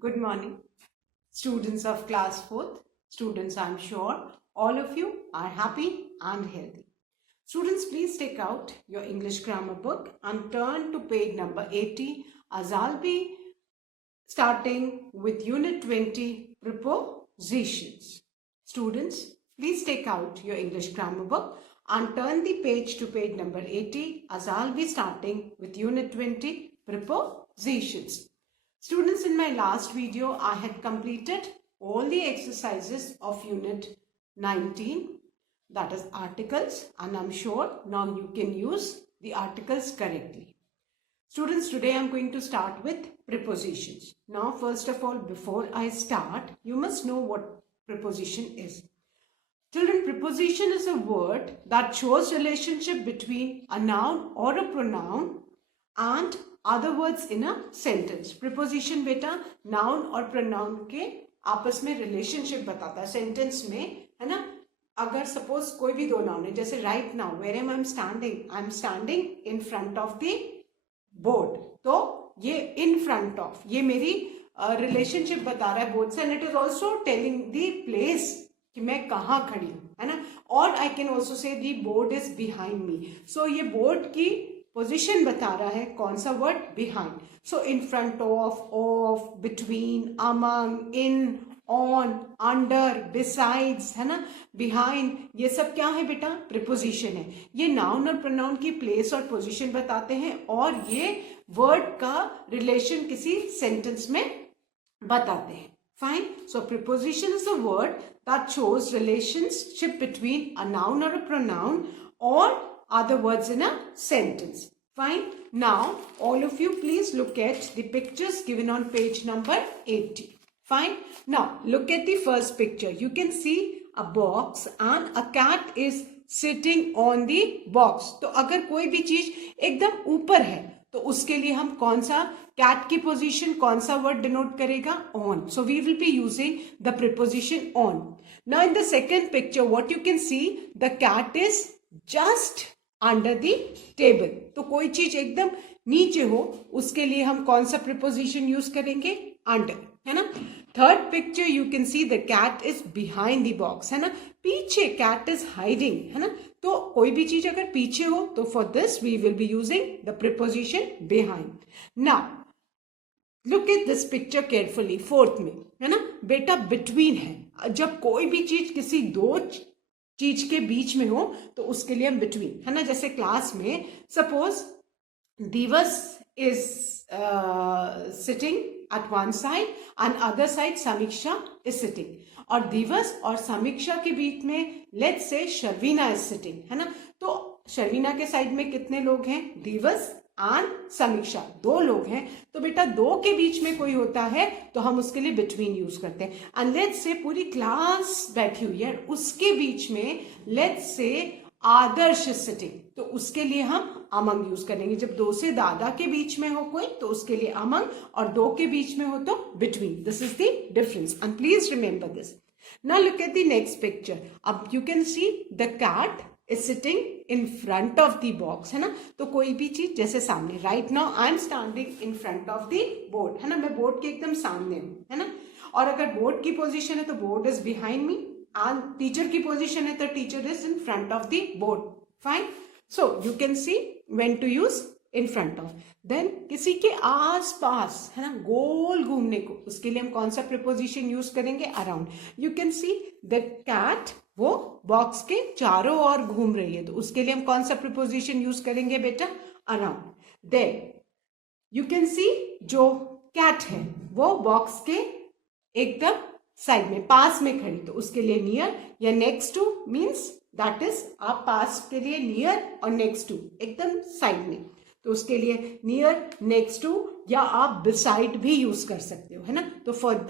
Good morning, students of class 4th. Students, I'm sure all of you are happy and healthy. Students, please take out your English grammar book and turn to page number 80 as I'll be starting with Unit 20, Prepositions. Students, please take out your English grammar book and turn the page to page number 80 as I'll be starting with Unit 20, Prepositions. Students, in my last video, I had completed all the exercises of Unit 19, that is articles, and I'm sure now you can use the articles correctly. Students, today I'm going to start with prepositions. Now, first of all, before I start, you must know what preposition is. Children, preposition is a word that shows relationship between a noun or a pronoun and other words in a sentence. Preposition बेटा noun और pronoun के आपस में relationship बताता है sentence में, है ना. अगर suppose कोई भी दो noun है, जैसे right now, where am I standing? I'm standing in front of the board. तो ये in front of, ये मेरी relationship बता रहा है board से, and it is also telling the place कि मैं कहाँ खड़ी हूँ, है ना. और I can also say the board is behind me. So ये board की पोजिशन बता रहा है. कौन सा word? Behind. So in front of, between, among, in, on, under, besides, है ना, बिहाइंड, ये सब क्या है बेटा? प्रीपोजिशन है. ये नाउन और प्रोनाउन की प्लेस और पोजीशन बताते हैं और ये वर्ड का रिलेशन किसी सेंटेंस में बताते हैं. फाइन. सो preposition is a word that shows relationship between a noun और अ प्रोनाउन और other words in a sentence. Fine. Now, all of you please look at the pictures given on page number 80. Fine. Now, look at the first picture. You can see a box and a cat is sitting on the box. तो अगर कोई भी चीज एकदम ऊपर है तो उसके लिए हम कौन सा cat की position, कौन सा word denote करेगा? On. So we will be using the preposition on. Now in the second picture, what you can see, the cat is just under the table. तो कोई चीज एकदम नीचे हो उसके लिए हम कौन सा प्रीपोजिशन यूज करेंगे? अंडर, है ना. Third picture, you can see the cat is behind the box, है ना. पीछे कैट इज हाइडिंग, है ना. तो कोई भी चीज अगर पीछे हो तो for this we will be using the preposition behind. Now look at this picture carefully. Fourth में, है ना बेटा, बिटवीन है. जब कोई भी चीज किसी दो चीज के बीच में हो तो उसके लिए हम बिटवीन, है ना. जैसे क्लास में सपोज दिवस is sitting at one side and other side समीक्षा इज सिटिंग, और दिवस और समीक्षा के बीच में लेट्स से शर्विना इज सिटिंग, है ना. तो शर्विना के साइड में कितने लोग हैं? दिवस एंड समीक्षा, दो लोग हैं. तो बेटा दो के बीच में कोई होता है तो हम उसके लिए बिटवीन यूज करते हैं. एंड लेट्स से पूरी क्लास बैठी हुई है, उसके बीच में लेट्स से आदर्श सिटिंग, तो उसके लिए हम अमंग यूज करेंगे. जब दो से दादा के बीच में हो कोई तो उसके लिए अमंग, और दो के बीच में हो तो between. This is the difference and please remember this. Now look at the next picture. अब you can see the cat is sitting in front of the box, है ना. तो कोई भी चीज जैसे सामने, right now I am standing in front of the board, है ना. मैं बोर्ड के एकदम सामने हूँ, है ना. और अगर बोर्ड की पोजीशन है तो board is behind me, and teacher की पोजीशन है तो teacher is in front of the board. Fine. So you can see when to use in front of. Then किसी के आस पास, है ना, गोल घूमने को, उसके लिए हम कौन सा प्रीपोजिशन यूज करेंगे? Around. You can see the cat वो बॉक्स के चारों ओर घूम रही है तो उसके लिए हम कौन सा प्रीपोजिशन यूज करेंगे बेटा? Around. Then you can see जो कैट है वो बॉक्स के एकदम साइड में, पास में खड़ी, तो उसके लिए नियर या next two means that is आप पास के लिए नियर और नेक्स्ट टू एकदम साइड में, तो उसके लिए नियर, नेक्स्ट टू, या आप बिसाइड भी यूज कर सकते हो, है ना. तो for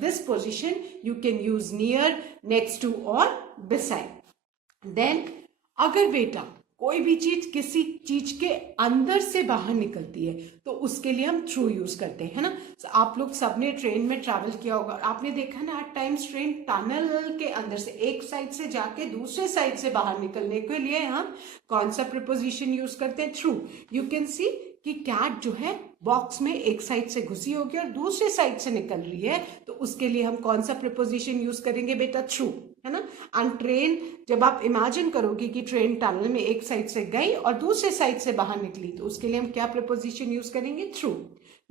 this position you can use near, next to और beside. Then अगर बेटा कोई भी चीज किसी चीज के अंदर से बाहर निकलती है तो उसके लिए हम थ्रू यूज करते हैं, है ना. आप लोग सबने ट्रेन में ट्रैवल किया होगा, आपने देखा ना एट टाइम्स ट्रेन टनल के अंदर से एक साइड से जाके दूसरे साइड से बाहर निकलने के लिए हम कौन सा प्रीपोजिशन यूज करते हैं? थ्रू. यू कैन सी कि कैट जो है बॉक्स में एक साइड से घुसी होगी और दूसरी साइड से निकल रही है, तो उसके लिए हम कौन सा प्रीपोजिशन यूज करेंगे बेटा? थ्रू, है ना। एंड ट्रेन, जब आप इमेजिन करोगे कि ट्रेन टनल में एक साइड से गई और दूसरे साइड से बाहर निकली, तो उसके लिए हम क्या प्रीपोजिशन यूज करेंगे? थ्रू।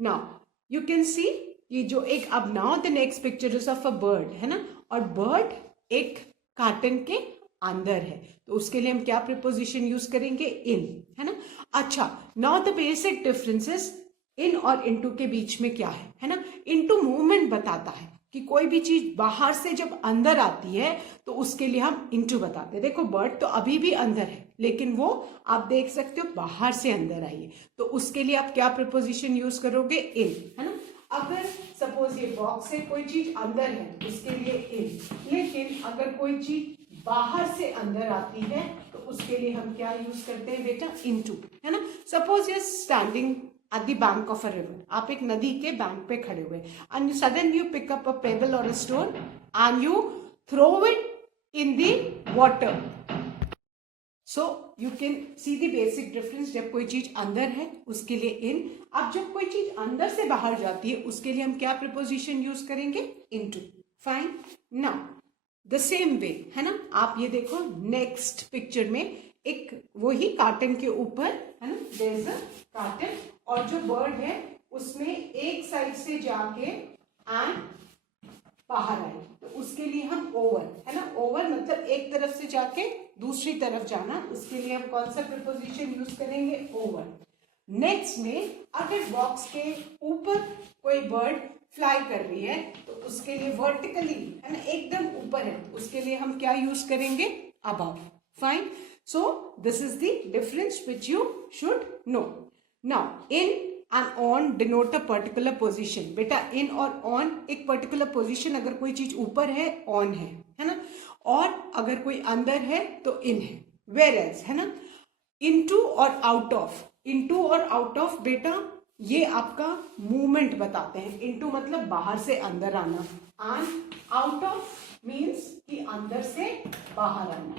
नाउ यू कैन सी ये जो एक, अब now the next picture is of a bird, है ना, और बर्ड एक कार्टन के अंदर है, तो उसके लिए हम क्या प्रीपोजिशन यूज करेंगे? इन, है ना। अच्छा, now the basic differences in और इनटू के बीच में क्या है ना। इनटू मूवमेंट बताता है कि कोई भी चीज बाहर से जब अंदर आती है तो उसके लिए हम इनटू बताते हैं। देखो बर्ड तो अभी भी अंदर है, लेकिन वो आप देख सकते हो बाहर से अंदर आई है, तो उसके लिए आप क्या प्रीपोजिशन यूज करोगे? इन, है ना। अगर सपोज ये बॉक्स से कोई चीज अंदर है, उसके लिए इन, लेकिन अगर कोई चीज बाहर से अंदर आती है तो उसके लिए हम क्या यूज करते हैं बेटा? इनटू, है ना। Suppose you standing at the bank of a river, आप एक नदी के बैंक पे खड़े हुए and suddenly you pick up a pebble और a stone and you throw it in the water. So you can see the basic difference. जब कोई चीज अंदर है उसके लिए इन, अब जब कोई चीज अंदर से बाहर जाती है उसके लिए हम क्या प्रीपोजिशन यूज करेंगे? Into. Fine. Now the same way, है ना, आप ये देखो नेक्स्ट पिक्चर में एक वही कार्टन के ऊपर, है ना, देयर इज अ कार्टन, और जो बर्ड है उसमें एक साइड से जाके एंड बाहर आई, तो उसके लिए हम ओवर, है ना, ओवर मतलब एक तरफ से जाके दूसरी तरफ जाना, उसके लिए हम कौन सा प्रीपोजिशन यूज करेंगे? ओवर। नेक्स्ट में अगर बॉक्स के ऊपर कोई बर्ड फ्लाई कर रही है तो उसके लिए वर्टिकली, है ना, एकदम ऊपर है, उसके लिए हम क्या यूज करेंगे? Above. Fine. So this is the difference which you should no. Now in and on denote a particular position. बेटा इन और ऑन एक पर्टिकुलर पोजिशन, अगर कोई चीज ऊपर है ऑन है ना, और अगर कोई अंदर है तो इन है। वेयर एज, है ना, इनटू और आउट ऑफ, इनटू और आउट ऑफ बेटा ये आपका मूवमेंट बताते हैं। इनटू मतलब बाहर से अंदर आना, एंड आउट ऑफ मीन्स कि अंदर से बाहर आना।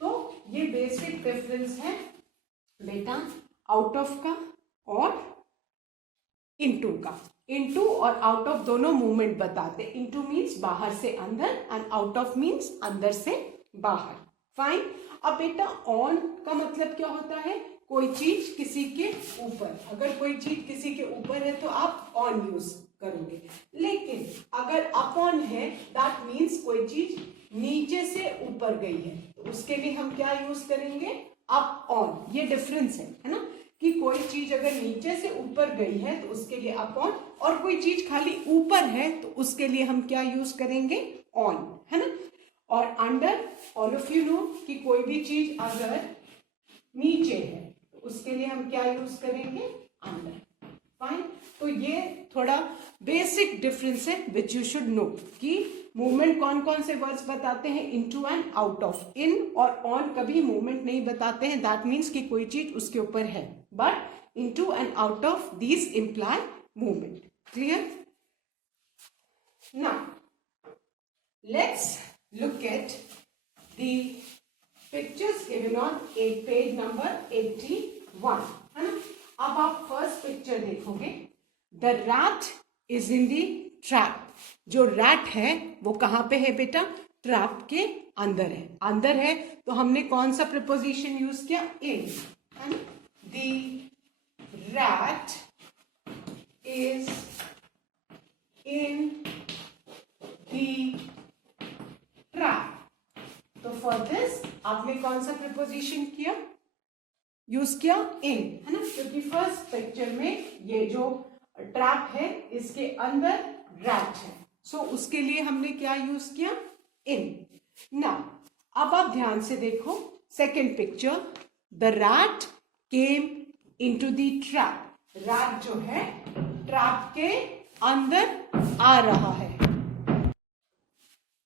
तो ये बेसिक डिफरेंस है बेटा आउट ऑफ का और इनटू का। इनटू और आउट ऑफ दोनों मूवमेंट बताते हैं। इनटू मीन्स बाहर से अंदर एंड आउट ऑफ मीन्स अंदर से बाहर। फाइन। अब बेटा ऑन का मतलब क्या होता है? कोई चीज किसी के ऊपर, अगर कोई चीज किसी के ऊपर है तो आप ऑन यूज करोगे, लेकिन अगर अपॉन है दैट मीन्स कोई चीज नीचे से ऊपर गई है, तो उसके लिए हम क्या यूज करेंगे? Up on. ये डिफरेंस है ना, कि कोई चीज अगर नीचे से ऊपर गई है तो उसके लिए अपॉन, और कोई चीज खाली ऊपर है तो उसके लिए हम क्या यूज करेंगे? ऑन, है ना। और under, all of you know कि कोई भी चीज अगर नीचे है तो उसके लिए हम क्या यूज करेंगे? अंडर। फाइन। तो ये थोड़ा बेसिक डिफरेंस है विच यू शुड नो कि मूवमेंट कौन कौन से वर्ड्स बताते हैं? Into and out of. In और ऑन कभी मूवमेंट नहीं बताते हैं, दैट मीन्स कि कोई चीज उसके ऊपर है, but into and out of these imply movement. Clear? Now let's look at the pictures given on page number 81, है ना। अब आप फर्स्ट पिक्चर देखोगे, the rat is in the trap. जो रैट है वो कहाँ पे है बेटा? ट्रैप के अंदर है। अंदर है तो हमने कौन सा प्रीपोजिशन यूज किया? इन, है ना। The rat is in the trap. तो फॉर दिस आपने कौन सा प्रीपोजिशन किया? यूज किया? इन, है ना, क्योंकि फर्स्ट पिक्चर में ये जो ट्रैप है इसके अंदर रैट है, सो उसके लिए हमने क्या यूज किया? इन। नाउ अब आप ध्यान से देखो second picture, the rat came into the trap. Rat जो है ट्रैप के अंदर आ रहा है।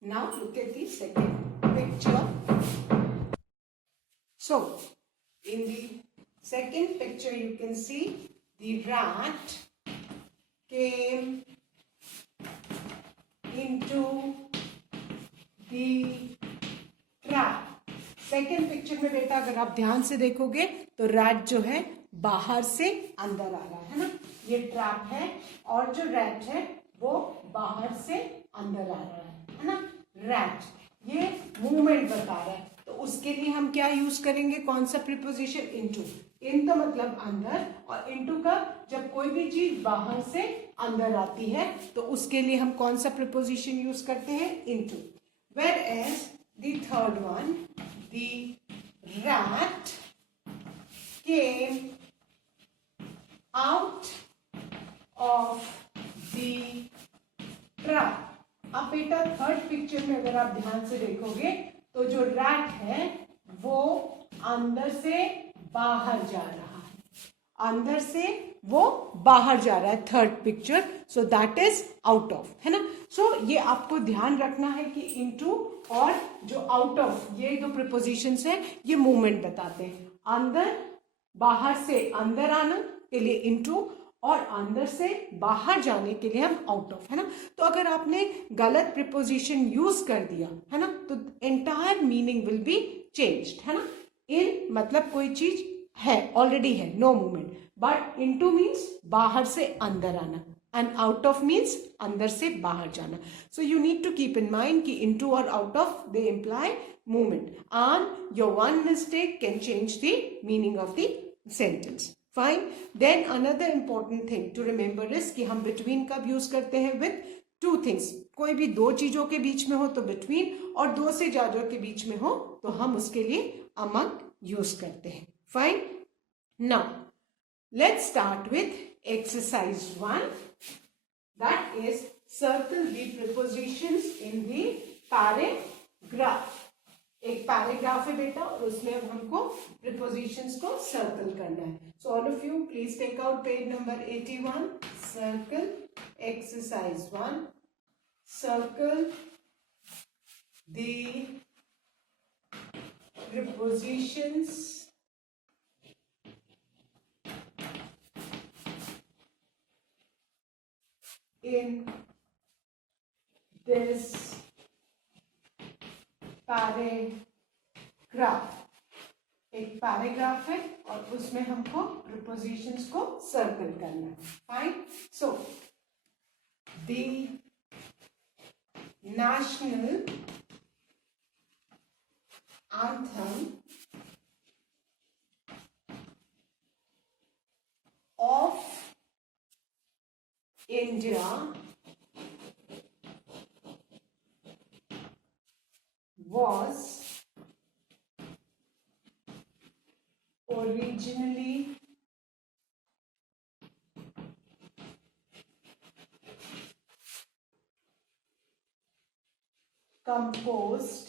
Now look at the second picture. So in the second picture you can see the rat came into the trap. Second picture में बेटा अगर आप ध्यान से देखोगे तो रैट जो है बाहर से अंदर आ रहा है ना, ये ट्रैप है, और जो रैट है वो बाहर से अंदर आ रहा है ना। रैट ये मूवमेंट बता रहा है, तो उसके लिए हम क्या यूज करेंगे, कौन सा प्रीपोजिशन, इनटू। इन तो मतलब अंदर, और इनटू का जब कोई भी चीज बाहर से अंदर आती है तो उसके लिए हम कौन सा प्रीपोजिशन यूज करते हैं, into. Whereas the third one, the rat came out of the trap। अब बेटा थर्ड पिक्चर में अगर आप ध्यान से देखोगे तो जो रैट है वो अंदर से बाहर जा रहा है, अंदर से वो बाहर जा रहा है, third picture. So that is out of, है ना। सो ये आपको ध्यान रखना है कि इनटू और जो आउट ऑफ, ये दो प्रीपोजिशंस है, ये मूवमेंट बताते हैं। अंदर, बाहर से अंदर आना के लिए इनटू, और अंदर से बाहर जाने के लिए हम आउट ऑफ, है ना। तो अगर आपने गलत प्रीपोजिशन यूज कर दिया है ना, तो entire meaning will be changed, है ना। इन मतलब कोई चीज है, ऑलरेडी है, no movement, but into means बाहर से अंदर आना, एंड आउट ऑफ मीन्स अंदर से बाहर जाना। So you need to keep in mind कि इनटू और out of they imply movement, and your one mistake can change the meaning of the sentence. Fine. Then another important thing to remember is कि हम between कब use करते हैं, with two things। कोई भी दो चीजों के बीच में हो तो between, और दो से ज्यादा के बीच में हो तो हम उसके लिए among use करते हैं। Fine. Now let's start with exercise 1, that is circle the prepositions in the paragraph। एक पैराग्राफ है बेटा, और उसमें अब हमको प्रीपोजिशंस को सर्कल करना है। So all of you please take out page number 81, circle exercise 1, circle the prepositions in this paragraph. एक पैराग्राफ है और उसमें हमको प्रीपोजिशंस को सर्कल करना है। Fine. So the national anthem of India was originally composed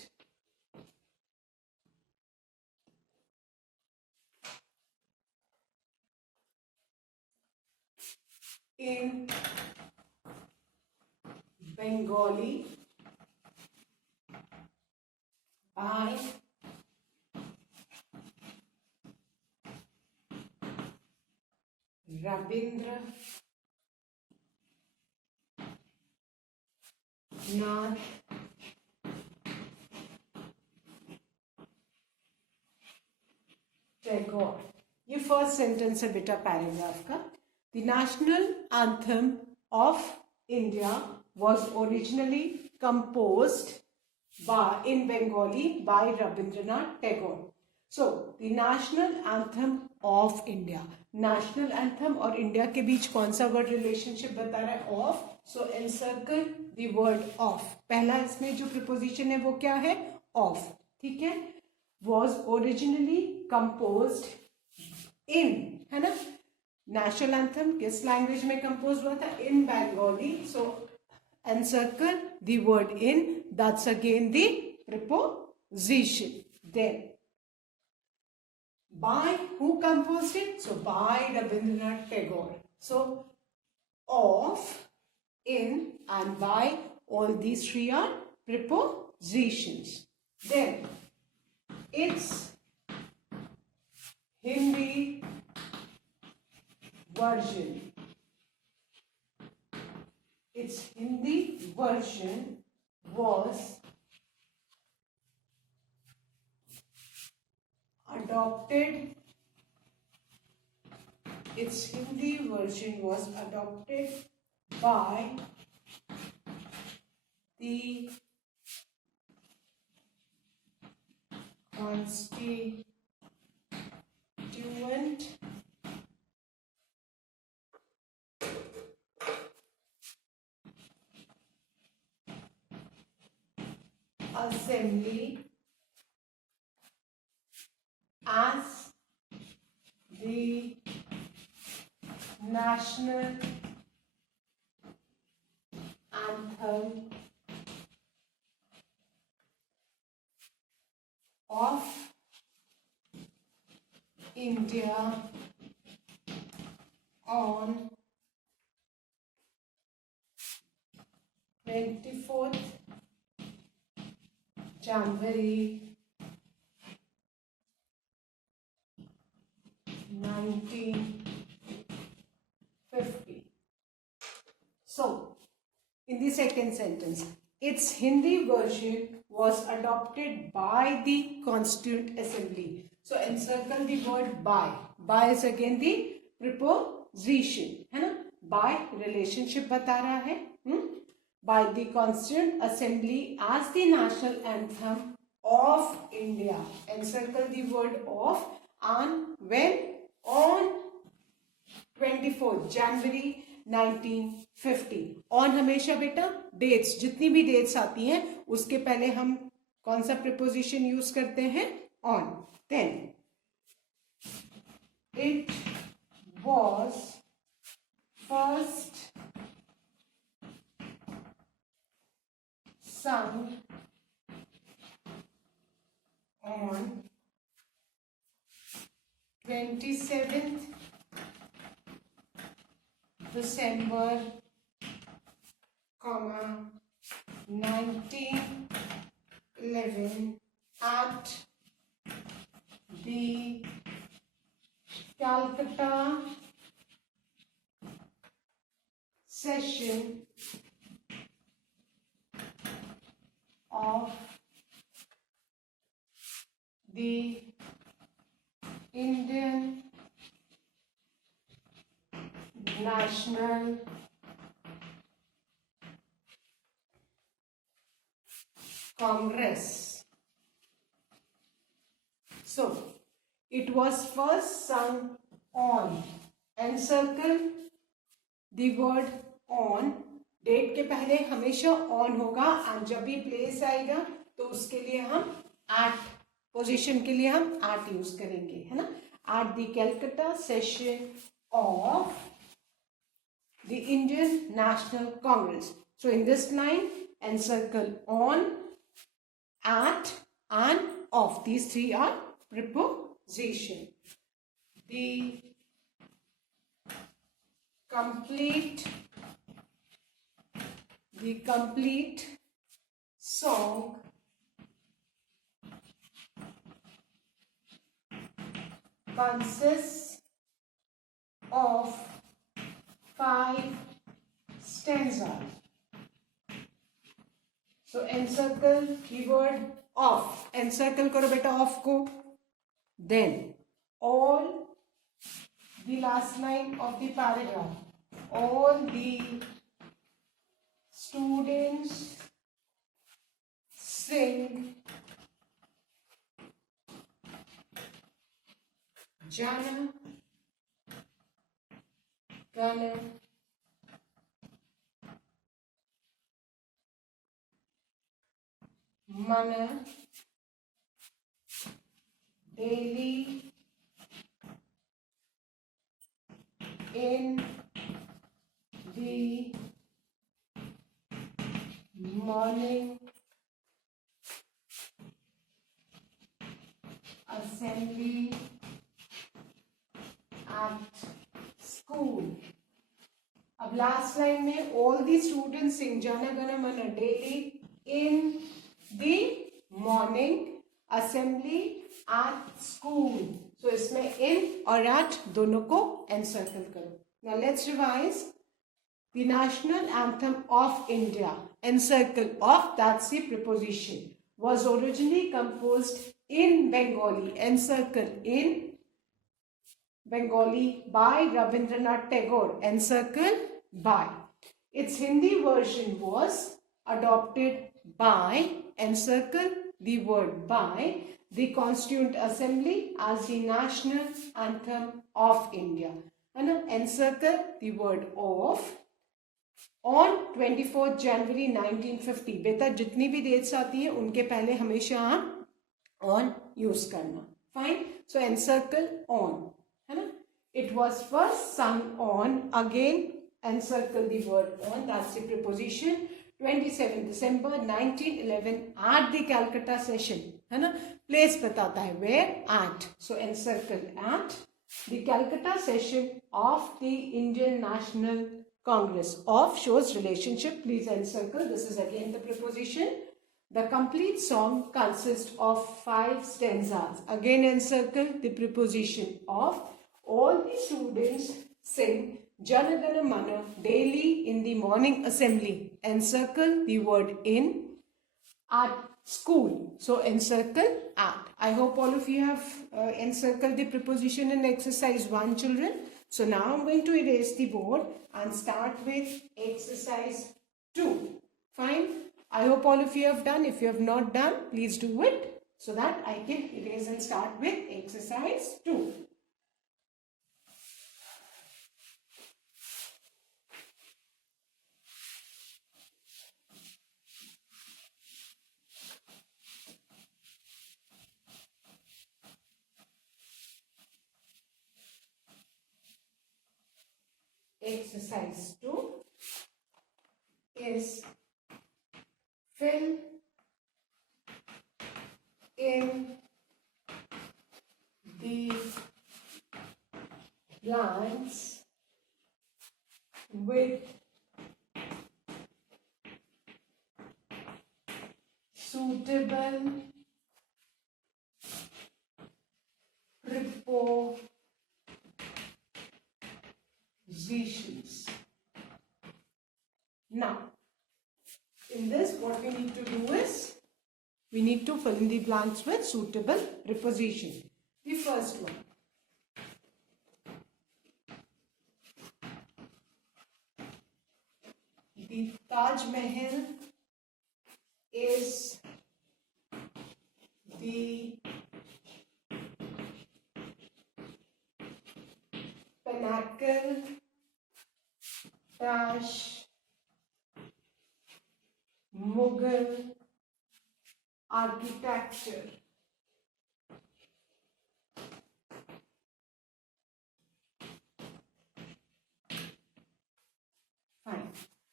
in Bengali by Rabindranath Tagore। ये first sentence है बेटा पैराग्राफ का। The national anthem of India was originally composed in Bengali by Rabindranath Tagore। So the national anthem of India, national anthem और इंडिया के बीच कौन सा word relationship बता रहा है, ऑफ। सो एनसर्कल द वर्ड ऑफ। पहला इसमें जो प्रीपोजिशन है वो क्या है, ऑफ, ठीक है। was originally composed in, है ना। नेशनल एंथम किस लैंग्वेज में कंपोज हुआ था, इन बंगाली। सो encircle the word in, that's again the preposition। Then by, who composed it, so by Rabindranath Tagore। So of, in and by, all these three are prepositions। Then its Hindi version, its Hindi version was adopted its Hindi version was adopted by the Constituent Assembly as the national anthem of India on 24th January 1950. So, in the second sentence, its Hindi version was adopted by the Constituent Assembly. So, encircle the word by. By is again the preposition, है ना? By relationship बता रहा है. By the Constituent Assembly as the national anthem of India. Encircle the word of, and when? On 24th January 1950. ऑन हमेशा बेटा डेट्स, जितनी भी डेट्स आती हैं उसके पहले हम कौन सा प्रीपोजिशन यूज करते हैं? On. Then it was first sung on 27th December, 1911 at the Calcutta session of the Indian National Congress. So, it was first sung on. Encircle the word on. Date के पहले हमेशा ऑन होगा, एंड जब भी प्लेस आएगा तो उसके लिए हम एट, पोजीशन के लिए हम एट यूज करेंगे, है ना? At the Calcutta session of the Indian national Congress. So in this line encircle on, at and of. These three are preposition. The complete song consists of 5 stanzas. So encircle keyword of. Encircle karo beta of ko. Then all the last line of the paragraph. All the students sing Jana Gana Mana daily in the morning assembly at school. अब last line में all the students sing Jana Gana Mana daily in the morning assembly at school. So इसमें in और at दोनों को encircle करो. Now let's revise. The national anthem of India, encircle of, that's the preposition, was originally composed in Bengali. Encircle in Bengali by Rabindranath Tagore. Encircle by. Its Hindi version was adopted by, encircle the word by, the Constituent Assembly as the national anthem of India. And encircle the word of on 24 January 1950. बेटा जितनी भी डेट्स आती हैं उनके पहले हमेशा आप on use करना. Fine. So encircle on, है ना. It was first sung on, again encircle the word on, that's the preposition, 27 December 1911 at the Calcutta session, है ना. Place बताता है where, at. So encircle at the Calcutta session of the Indian National Congress. Of shows relationship, please encircle. This is again the preposition. The complete song consists of 5 stanzas. Again encircle the preposition of. All the students sing Jana Gana Mana daily in the morning assembly. Encircle the word in. At school. So encircle at. I hope all of you have encircled the preposition in exercise 1, children. So now I'm going to erase the board and start with exercise 2. Fine. I hope all of you have done. If you have not done, please do it so that I can erase and start with exercise 2. Exercise 2 is fill in the blanks with suitable prepositions. Now, in this, what we need to do is, we need to fill in the blanks with suitable preposition. The first one. The Taj Mahal is the pinnacle dash Mughal architecture. Fine.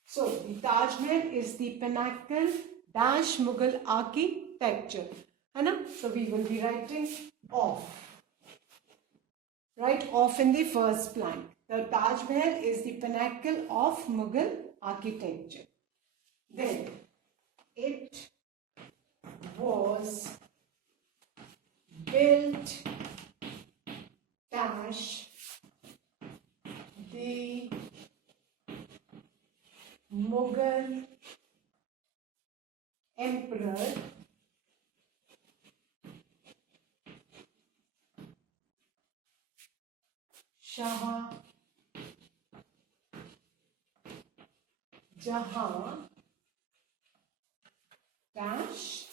So the Taj Mahal is the pinnacle dash Mughal architecture. है ना? So we will be writing off. Write off in the first blank. The Taj Mahal is the pinnacle of Mughal architecture. Then it was built dash the Mughal emperor Shah Jahan dash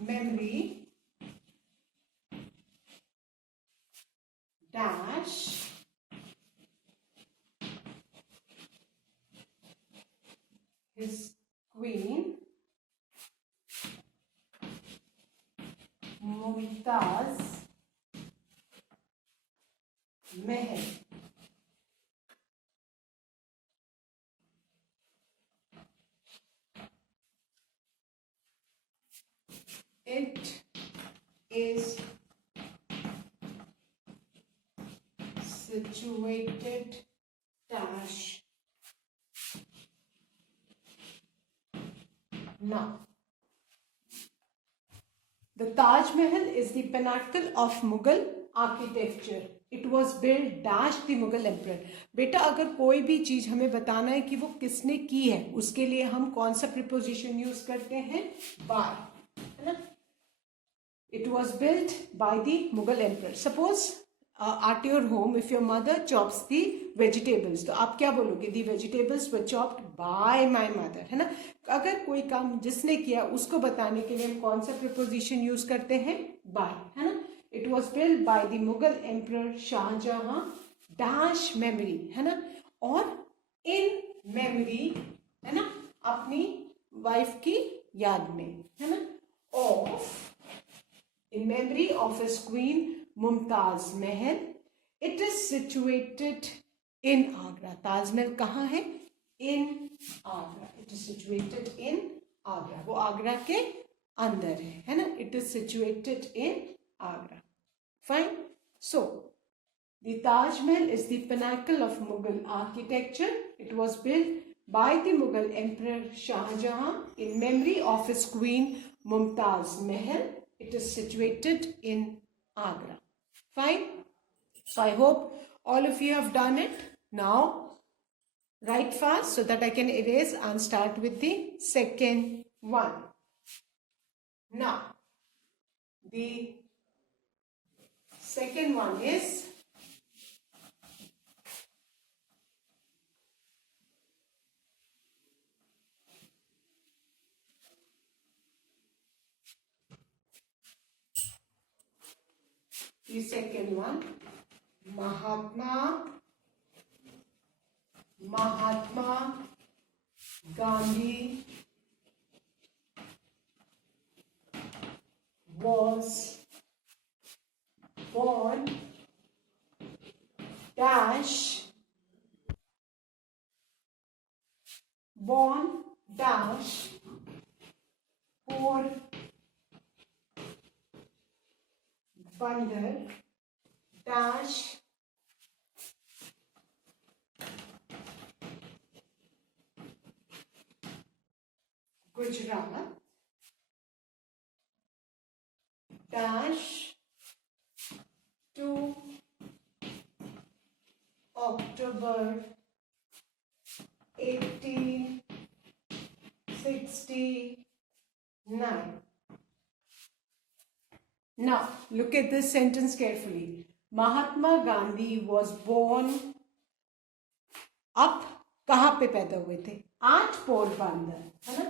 memory dash his queen Mumtaz Mahal. It is situated dash. Now, the Taj Mahal is the pinnacle of Mughal architecture. It was built dash the Mughal emperor. बेटा अगर कोई भी चीज हमें बताना है कि वो किसने की है, उसके लिए हम कौन सा प्रीपोजिशन यूज करते हैं? बाय, है ना? It was built by the Mughal emperor. Suppose at your home, if your mother chops the vegetables, तो आप क्या बोलोगे? The vegetables were chopped by my mother, है ना? अगर कोई काम जिसने किया उसको बताने के लिए हम कौन सा preposition use करते हैं? By, है ना? It was built by the Mughal emperor Shahjahan dash memory, है ना? और in memory, है ना? अपनी वाइफ की याद में, है ना? Of, in memory of his queen Mumtaz Mahal. It is situated in Agra. Taj Mahal कहाँ है? In Agra. It is situated in Agra. वो आगरा के अंदर है ना? It is situated in Agra. Fine. So, the Taj Mahal is the pinnacle of Mughal architecture. It was built by the Mughal Emperor Shah Jahan in memory of his queen Mumtaz Mahal. It is situated in Agra. Fine. So I hope all of you have done it. Now write fast so that I can erase and start with the second one. Now the second one is Mahatma Gandhi was born dash Porbandar dash Gujarat dash 2 October 1869. Now look at this sentence carefully. Mahatma Gandhi was born. आप कहाँ पे पैदा हुए थे? एट पोरबंदर, है ना?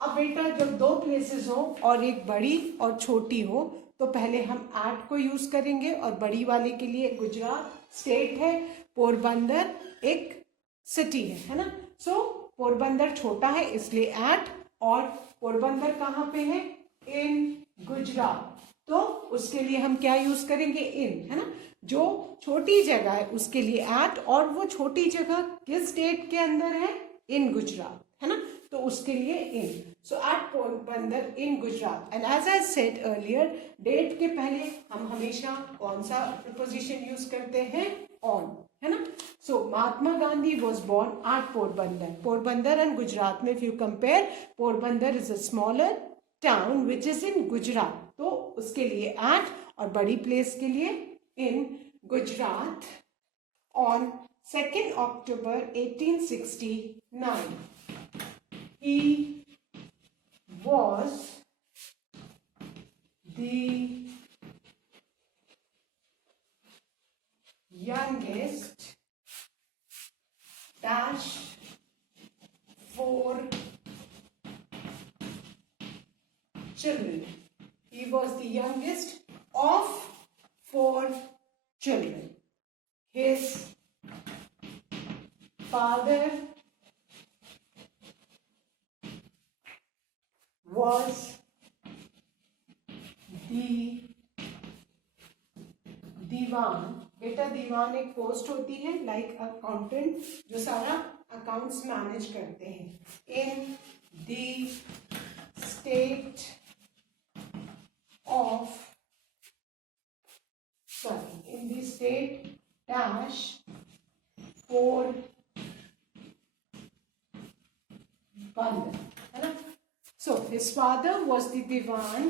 अब बेटा जब दो प्लेसेस हो और एक बड़ी और छोटी हो तो पहले हम एट को यूज करेंगे और बड़ी वाले के लिए गुजरात स्टेट है, पोरबंदर एक सिटी है ना? सो पोरबंदर छोटा है इसलिए एट, और पोरबंदर कहाँ पे है? इन गुजरात, तो उसके लिए हम क्या यूज करेंगे? इन, है ना? जो छोटी जगह है उसके लिए एट, और वो छोटी जगह किस स्टेट के अंदर है? इन गुजरात, है ना? तो उसके लिए in. So at Porbandar in Gujarat. And as I said earlier, date के पहले हम हमेशा कौन सा प्रीपोजिशन यूज करते हैं? ऑन, है ना? So Mahatma Gandhi was born at Porbandar. Porbandar and Gujarat में if you compare, Porbandar is a smaller town which is in Gujarat, तो उसके लिए एट, और बड़ी प्लेस के लिए in Gujarat. On 2nd October 1869, he was the youngest dash 4 children. He was the youngest of 4 children. His father was the दीवान. बेटा दीवान एक पोस्ट होती है लाइक अकाउंटेंट जो सारा अकाउंट्स मैनेज करते हैं. In the state of, sorry, in the state dash Porbandar, है ना? So his father was the diwan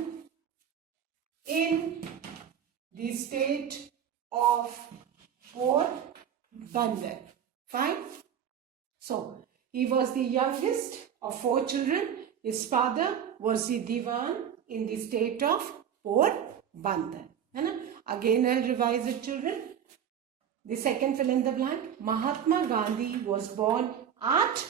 in the state of Porbandar. Fine. So he was the youngest of 4 children. His father was the diwan in the state of Porbandar, है ना. Again, I'll revise it, children. The second fill in the blank. Mahatma Gandhi was born at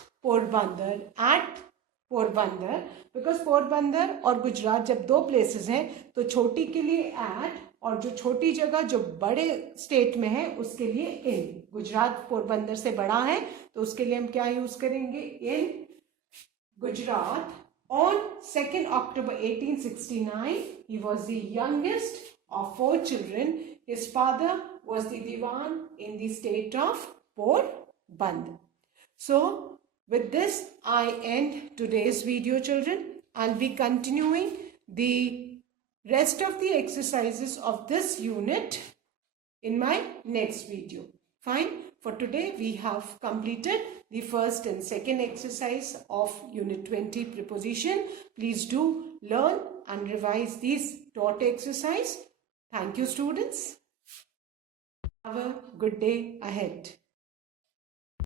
Porbandar, because पोरबंदर और गुजरात जब दो प्लेसेस हैं तो छोटी के लिए एट, और जो छोटी जगह जो बड़े स्टेट में है उसके लिए इन. गुजरात पोरबंदर से बड़ा है तो उसके लिए हम क्या यूज करेंगे, इन Gujarat. On 2nd October 1869, he was the youngest of 4 children. His father was the Diwan in the state of Porbandar. So, with this, I end today's video, children. I'll be continuing the rest of the exercises of this unit in my next video. Fine. For today, we have completed the first and second exercise of Unit 20 Preposition. Please do learn and revise these dot exercise. Thank you, students. Have a good day ahead.